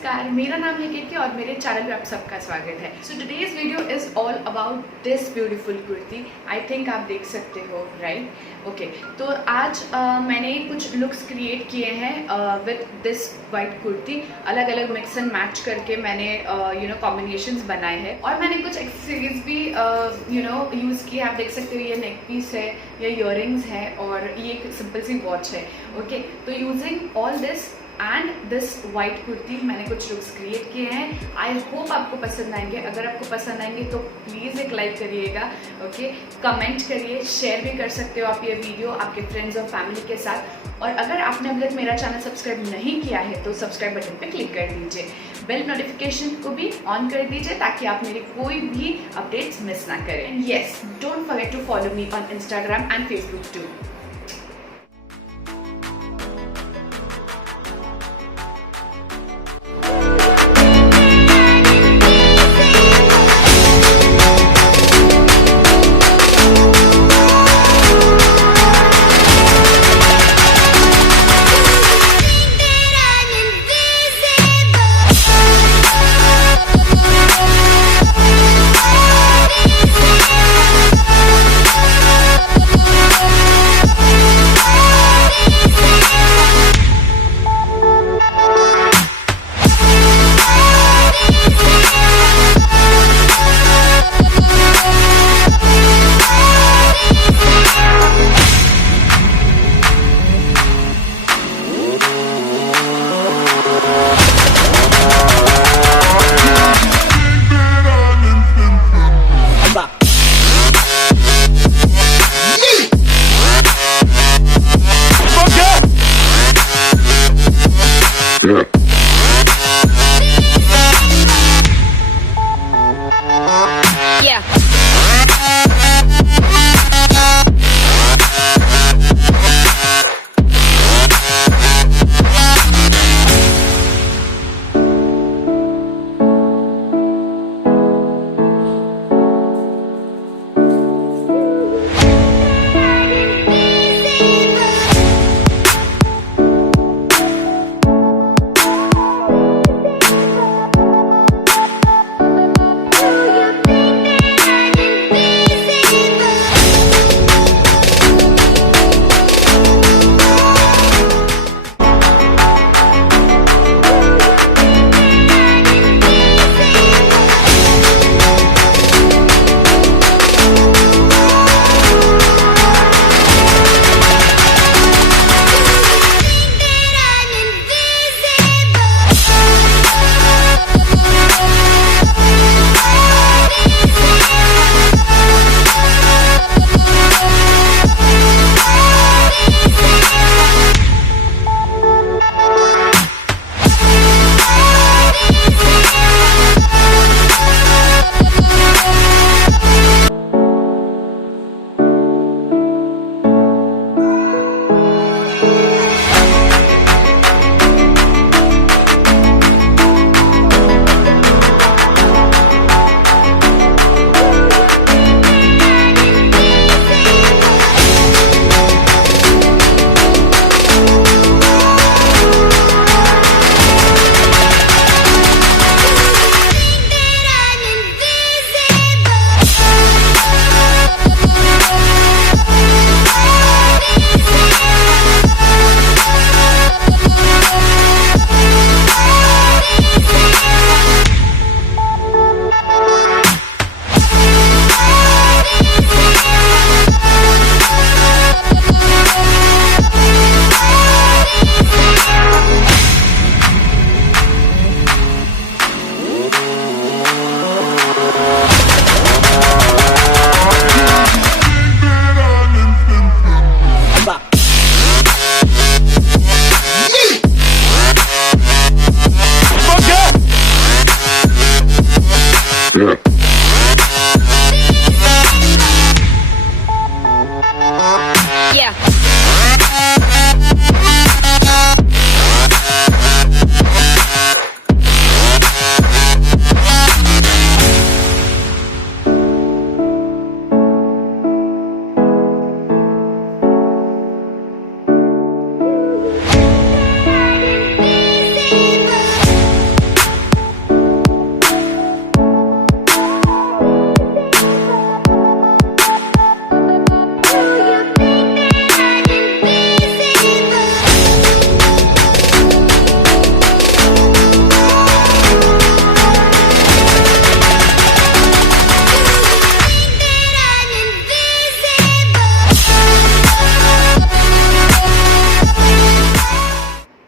नमस्कार, मेरा नाम है कीर्ति और मेरे चैनल पे आप सबका स्वागत है। So today's video is all about this beautiful kurti. I think आप देख सकते हो, राइट? ओके, तो आज मैंने कुछ लुक्स क्रिएट किए हैं विद दिस वाइट कुर्ती। अलग अलग मिक्स एंड मैच करके मैंने कॉम्बिनेशंस बनाए हैं और मैंने कुछ एक्सेसरीज भी यूज़ किए। आप देख सकते हो, ये नेक पीस है, ये इयररिंग्स है और ये एक सिंपल सी वॉच है। ओके, तो using all this and this white kurti मैंने कुछ लुक्स क्रिएट किए हैं। आई होप आपको पसंद आएंगे। अगर आपको पसंद आएंगे तो प्लीज़ एक लाइक करिएगा, ओके, कमेंट करिए, शेयर भी कर सकते हो आप ये वीडियो आपके फ्रेंड्स और फैमिली के साथ। और अगर आपने अभी तक मेरा चैनल सब्सक्राइब नहीं किया है तो सब्सक्राइब बटन पे क्लिक कर दीजिए, बेल नोटिफिकेशन को भी ऑन कर दीजिए ताकि आप मेरी कोई भी अपडेट्स मिस ना करें। Yes, don't forget to follow me on Instagram and Facebook to.